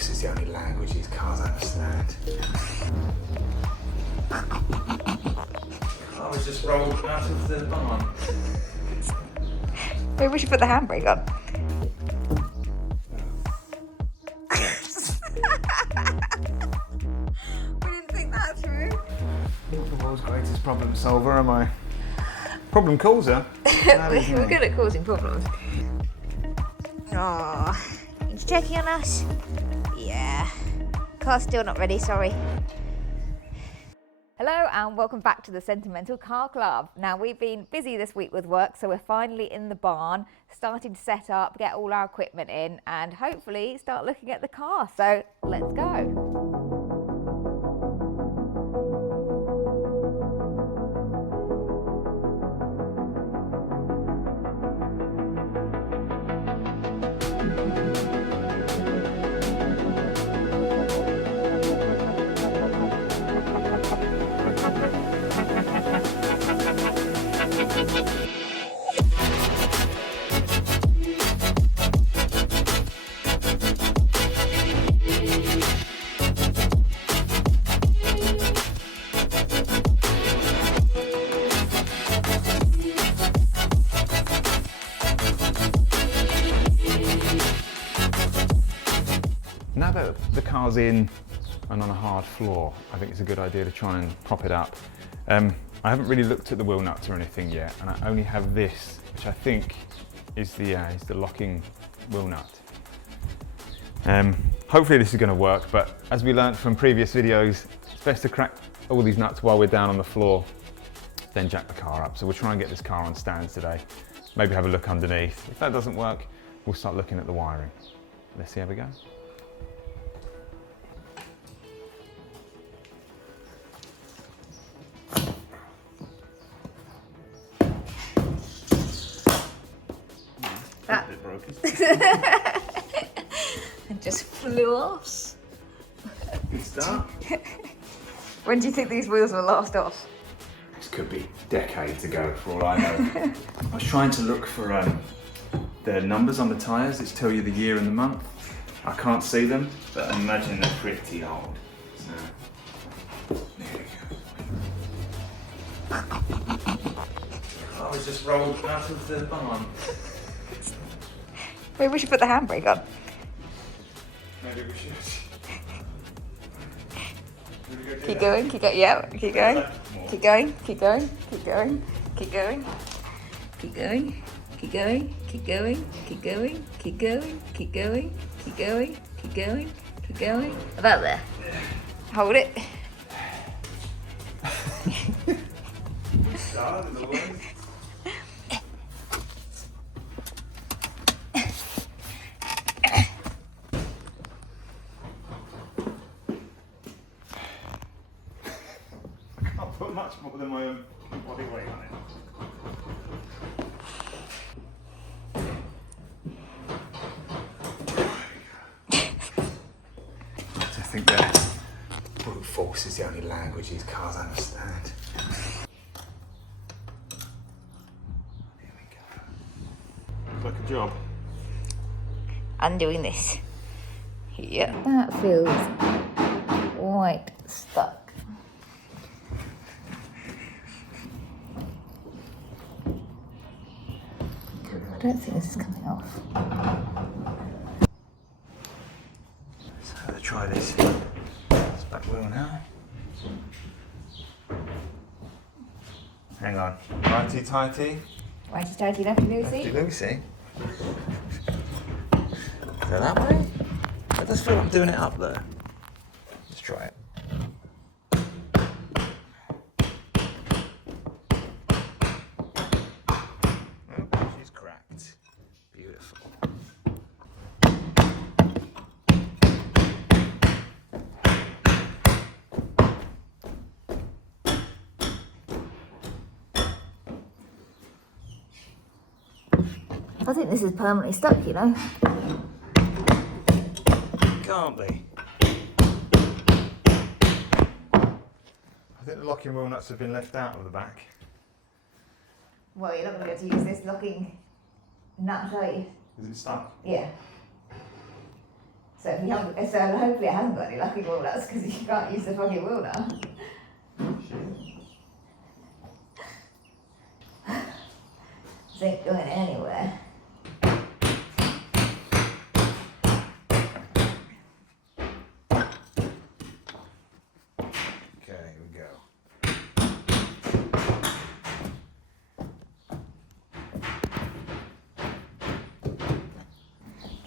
force is the only language these cars understand. I was just rolled out of the barn. Maybe we should put the handbrake on. We didn't think that through. Not the world's greatest problem solver, am I? Problem causer. We're good at causing problems. Oh, he's checking on us. Yeah. Car's still not ready, sorry. Hello and welcome back to the Sentimental Car Club. Now we've been busy this week with work, so we're finally in the barn, starting to set up, get all our equipment in and hopefully start looking at the car. So let's go. Now that the car's in and on a hard floor, I think it's a good idea to try and prop it up. I haven't really looked at the wheel nuts or anything yet, and I only have this, which I think is the locking wheel nut. Hopefully this is going to work, but as we learnt from previous videos, it's best to crack all these nuts while we're down on the floor, then jack the car up. So we'll try and get this car on stands today. Maybe have a look underneath. If that doesn't work, we'll start looking at the wiring. Let's see how we go. That bit broken. It just flew off. Good start. When do you think these wheels will last off? This could be decades ago for all I know. I was trying to look for the numbers on the tyres that tell you the year and the month. I can't see them, but I imagine they're pretty old. So, there we go. I was just rolled out of the barn. Maybe we should put the handbrake on. Maybe we should. Keep going, keep going, yeah, keep going. Keep going, keep going, keep going, keep going. Keep going, keep going, keep going, keep going, keep going, keep going, keep going, keep going, keep going. About there. Hold it. Put much more than my own body weight on it. I think that brute force is the only language these cars understand. There we go. Looks like a job. Undoing this. Yeah. That feels quite stuck. I don't think this is coming off. So let's try this back wheel now. Hang on. Righty tighty. Righty tighty, lefty Lefty loosey. loosey. Go that way? I just feel I'm doing it up there. Let's try it. Oh, she's cracked. Beautiful. I think this is permanently stuck, you know. Can't be. I think the locking wheel nuts have been left out of the back. Well, you're not going to be able to use this locking nut, are you? Is it stuck? Yeah. So if you haven't, so hopefully it hasn't got any lucky walnuts because you can't use the fucking wheel now. This ain't going anywhere. Okay, here we go.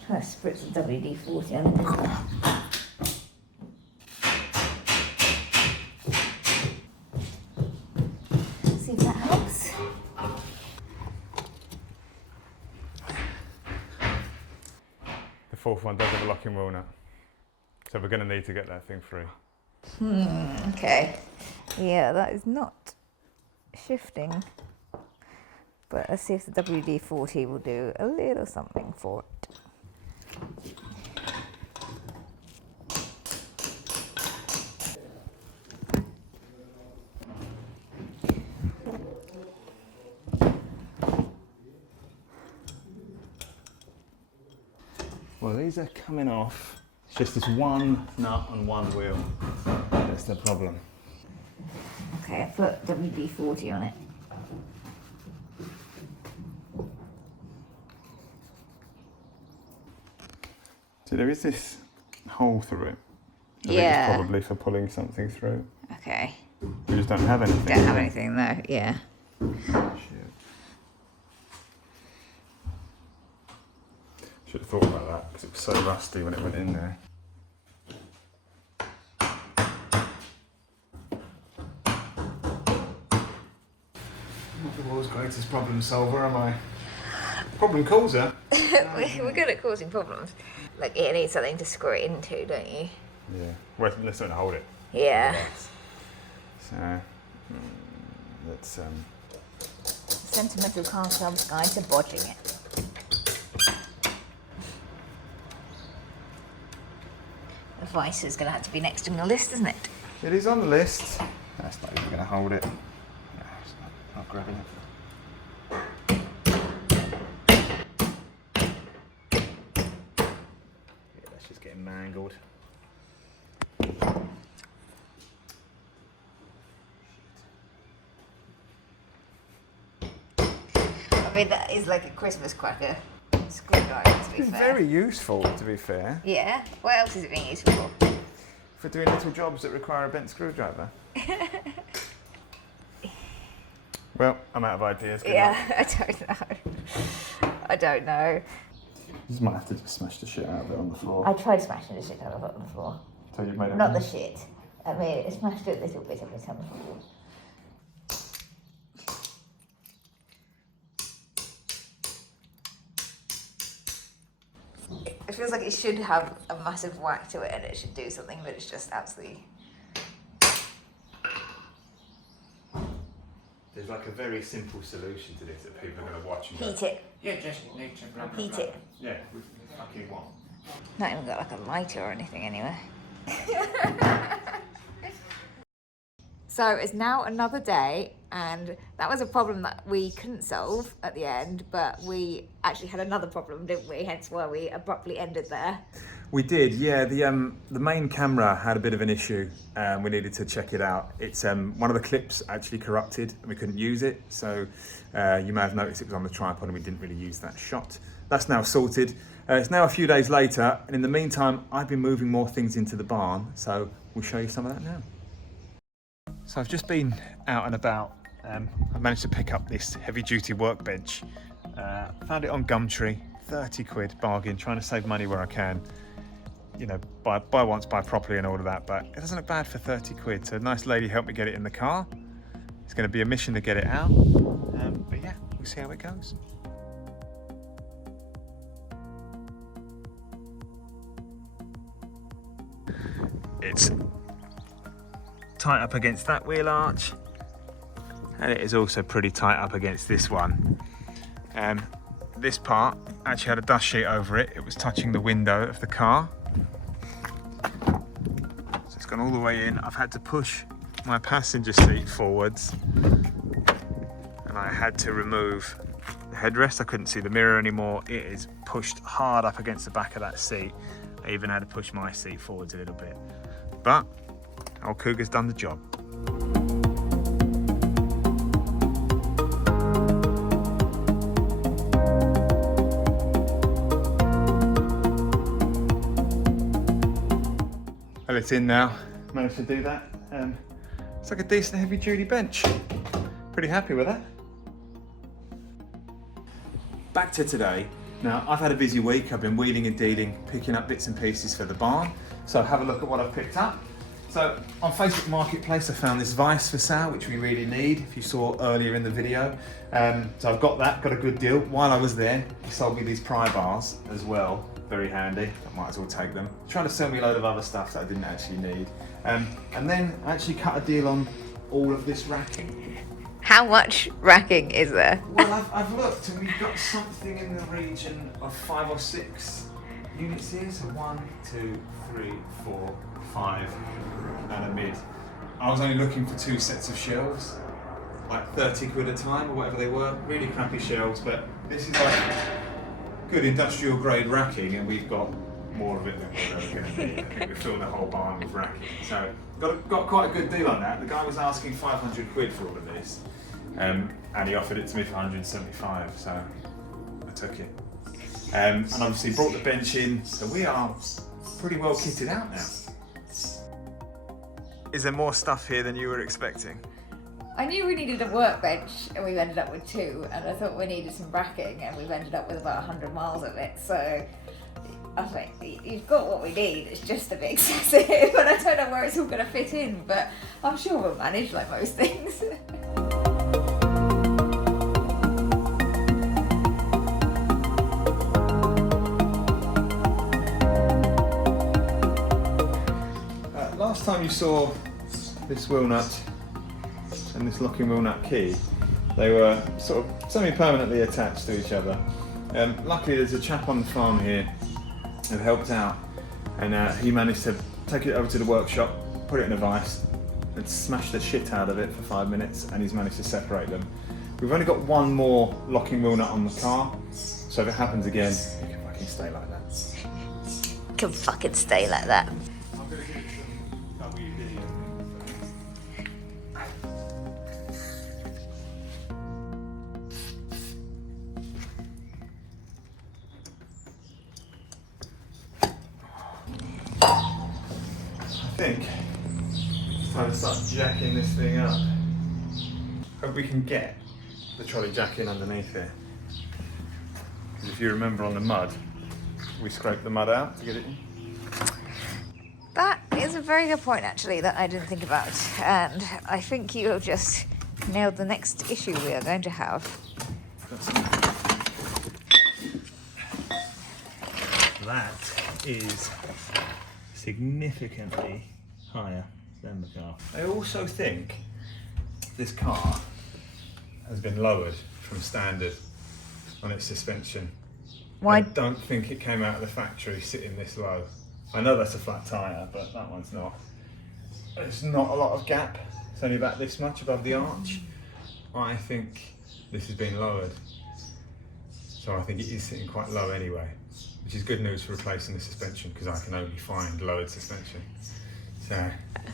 Try to spritz the WD-40 on it. See if that helps. The fourth one does have a locking wheel nut, so we're going to need to get that thing free. Okay. Yeah, that is not shifting. But let's see if the WD-40 will do a little something for it. Well, these are coming off. It's just this one nut on one wheel. That's the problem. Okay, I put WD-40 on it. So there is this hole through it. I think Yeah. it's probably for pulling something through. Okay. We just don't have anything. Don't have anything though, yeah. Shit. Should have thought about that because it was so rusty when it went in there. Not the world's greatest problem solver, am I? Problem causer. We're good at causing problems. Like, you need something to screw it into, don't you? Yeah. Well, let's not hold it. Yeah. So let's Sentimental Car Club's Guide to Bodging It. The vice is going to have to be next on the list, isn't it? It is on the list. That's not even going to hold it. No, it's not grabbing it. Yeah, that's just getting mangled. I mean, that is like a Christmas cracker screwdriver, to be It's fair. very useful, to be fair, Yeah. What else is it being useful for? for doing little jobs that require a bent screwdriver. Well, I'm out of ideas. Good luck. Yeah, I don't know. You just might have to just smash the shit out of it on the floor. I tried smashing the shit out of it on the floor. So you've made it. Not the shit. I mean, it smashed it a little bit of it on the floor. It feels like it should have a massive whack to it and it should do something, but it's just absolutely... There's like a very simple solution to this that people are going to watch and Heat go, it. yeah, just need to blah, blah, Heat blah. it. Yeah, we fucking want. Not even got like a lighter or anything anyway. So it's now another day, and that was a problem that we couldn't solve at the end, but we actually had another problem, didn't we? Hence why we abruptly ended there. We did, yeah. The main camera had a bit of an issue. We needed to check it out. It's one of the clips actually corrupted, and we couldn't use it. So you may have noticed it was on the tripod, and we didn't really use that shot. That's now sorted. It's now a few days later, and in the meantime, I've been moving more things into the barn. So we'll show you some of that now. So I've just been out and about. I managed to pick up this heavy-duty workbench. Found it on Gumtree, 30 quid bargain. Trying to save money where I can. You know, buy once, buy properly and all of that, but it doesn't look bad for 30 quid. So a nice lady helped me get it in the car. It's going to be a mission to get it out. But yeah, we'll see how it goes. It's tight up against that wheel arch, and it is also pretty tight up against this one. This part actually had a dust sheet over it. It was touching the window of the car. So it's gone all the way in. I've had to push my passenger seat forwards, and I had to remove the headrest. I couldn't see the mirror anymore. It is pushed hard up against the back of that seat, I even had to push my seat forwards a little bit. But old Cougar's done the job. Well, it's in now. Managed to do that. It's like a decent heavy duty bench. Pretty happy with that. Back to today. Now, I've had a busy week. I've been wheeling and dealing, picking up bits and pieces for the barn. So have a look at what I've picked up. So on Facebook Marketplace, I found this vise for sale, which we really need, if you saw earlier in the video. So I've got that, got a good deal. While I was there, he sold me these pry bars as well. Very handy, I might as well take them. Trying to sell me a load of other stuff that I didn't actually need. And then I actually cut a deal on all of this racking. How much racking is there? Well, I've looked and we've got something in the region of 5 or 6 units here. So 1, 2, 3, 4, 5 and a mid. I was only looking for 2 sets of shelves, like 30 quid a time or whatever they were. Really crappy shelves, but this is like good industrial grade racking, and we've got more of it than we're ever going to need. I think we filled the whole barn with racking. So got quite a good deal on that. The guy was asking 500 quid for all of this, and he offered it to me for 175, so I took it. And obviously brought the bench in, so we are pretty well kitted out now. Is there more stuff here than you were expecting? I knew we needed a workbench and we've ended up with 2, and I thought we needed some racking and we've ended up with about 100 miles of it, so I think you've got what we need. It's just a bit excessive and I don't know where it's all going to fit in, but I'm sure we'll manage like most things. Last time you saw this wheel nut and this locking wheel nut key, they were sort of semi-permanently attached to each other. Luckily there's a chap on the farm here who helped out, and he managed to take it over to the workshop, put it in a vise and smash the shit out of it for 5 minutes, and he's managed to separate them. We've only got one more locking wheel nut on the car, so if it happens again, it can fucking stay like that. Can fucking stay like that. I'm gonna give it some WD. I think it's time to start jacking this thing up. Hope we can get the trolley jack in underneath here. Because if you remember on the mud, we scraped the mud out to get it in. That is a very good point actually that I didn't think about, and I think you have just nailed the next issue we are going to have. That is significantly higher than the car. I also think this car has been lowered from standard on its suspension. Why? I don't think it came out of the factory sitting this low. I know that's a flat tyre, but that one's not. There's not a lot of gap. It's only about this much above the arch. I think this has been lowered. So I think it is sitting quite low anyway, which is good news for replacing the suspension, because I can only find lowered suspension. So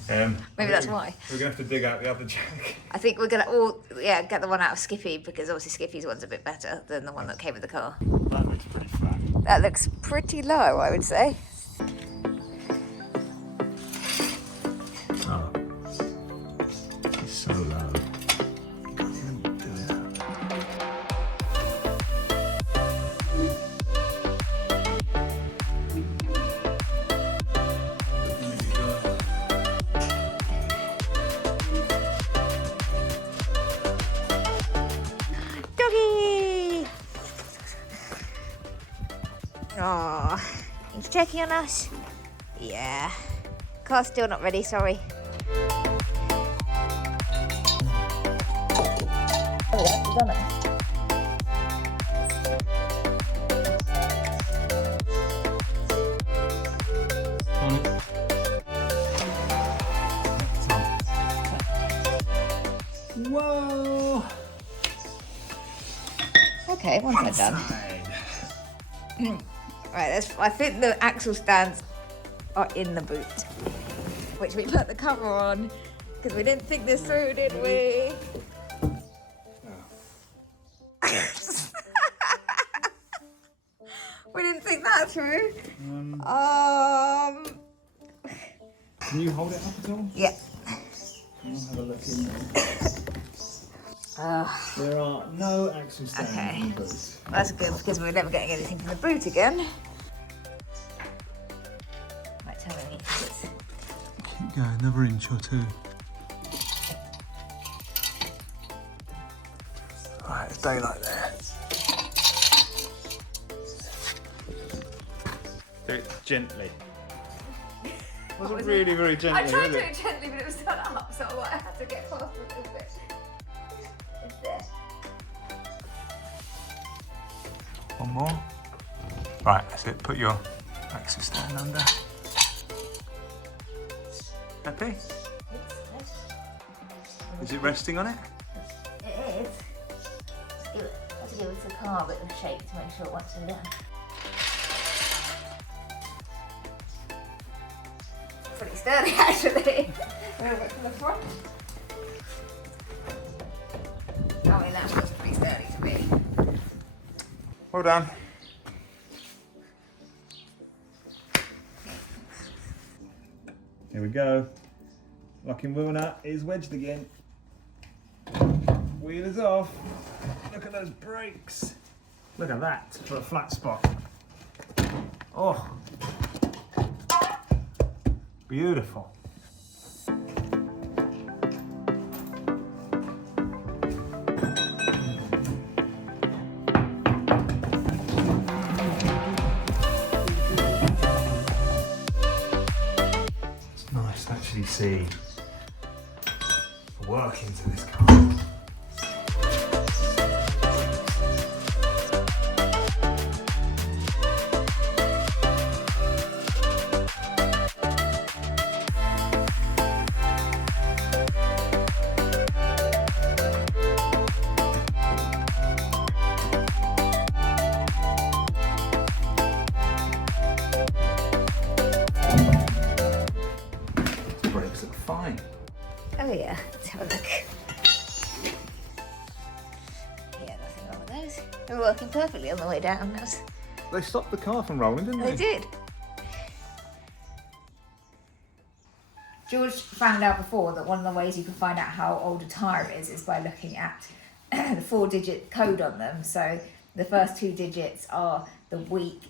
Maybe that's why. We're gonna have to dig out the other jack. I think we're gonna all get the one out of Skippy, because obviously Skippy's one's a bit better than the one that came with the car. That looks pretty flat. That looks pretty low, I would say. Oh, it's so low. You can't even do that. Doggy! Aww. He's checking on us? Yeah. Car's still not ready, sorry. Oh, that's done it. Whoa! Okay, one side done. Right, I think the axle stands are in the boot, which we put the cover on because we didn't think this through, did we? We didn't think that through. Can you hold it up at all? Yeah. I'll have a look in there. There are no axle stands in the boot. That's good because we're never getting anything from the boot again. Right, tell me when you think it's... Keep going, another inch or two. Right, it's daylight there. Do it gently. Wasn't really very gently, I tried was to do it? it gently, but it was done up, so I had to get past it a little bit. It's there. One more. Right, that's it. Put your axle stand under. Happy? Is it resting on it? It is. Let's give it the car a bit of a shake to make sure it wants to down. Pretty sturdy actually. A little bit from the front. I mean, that feels pretty sturdy to me. Well done. Here we go. Locking wheel nut is wedged again. Wheel is off. Look at those brakes. Look at that for a flat spot. Oh. Beautiful. It's nice to actually see the work into this car. Brakes look fine. Oh yeah, let's have a look. Yeah, nothing wrong with those. They were working perfectly on the way down. They stopped the car from rolling, didn't they? They did. George found out before that one of the ways you can find out how old a tyre is by looking at the 4-digit code on them. So the first 2 digits are the week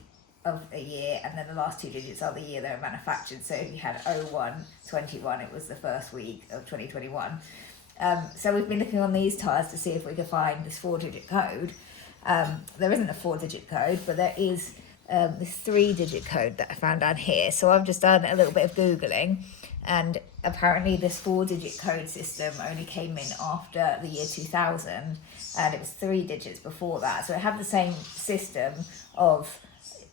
of a year, and then the last 2 digits are the year they were manufactured. So if you had 01/21, it was the first week of 2021. So we've been looking on these tyres to see if we could find this 4-digit code. There isn't a 4-digit code, but there is this 3-digit code that I found down here. So I've just done a little bit of Googling, and apparently this 4-digit code system only came in after the year 2000, and it was 3 digits before that. So it had the same system of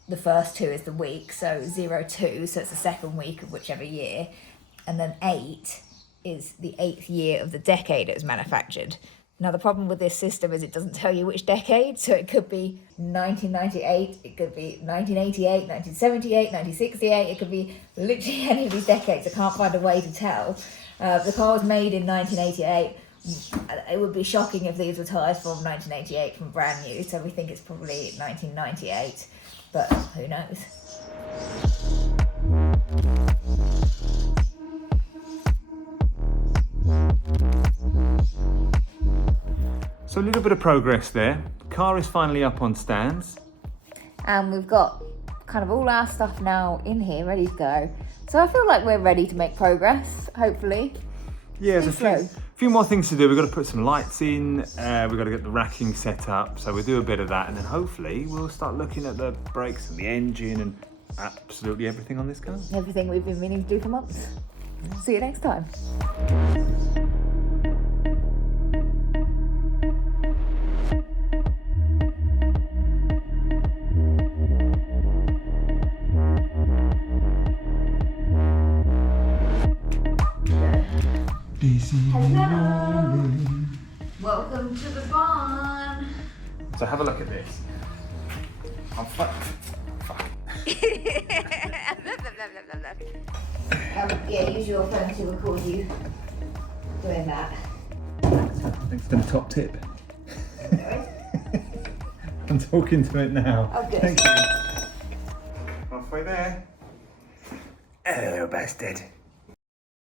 the first 2 is the week, so 02, so it's the second week of whichever year, and then 8 is the 8th year of the decade it was manufactured. Now the problem with this system is it doesn't tell you which decade, so it could be 1998, it could be 1988, 1978, 1968, it could be literally any of these decades. I can't find a way to tell. The car was made in 1988. It would be shocking if these were tyres from 1988 from brand new, so we think it's probably 1998, but who knows. So a little bit of progress there. The car is finally up on stands. And we've got kind of all our stuff now in here ready to go. So I feel like we're ready to make progress, hopefully. Yeah, there's a few more things to do. We've got to put some lights in, we've got to get the racking set up, so we'll do a bit of that, and then hopefully we'll start looking at the brakes and the engine and absolutely everything on this car. Everything we've been meaning to do for months. See you next time. Hello. Welcome to the barn. So have a look at this. I'm fucked. Fuck. Yeah, use your phone to record you doing that. Thanks for the top tip. I'm talking to it now. Oh, good. Thank you. Halfway there. Hello, bastard.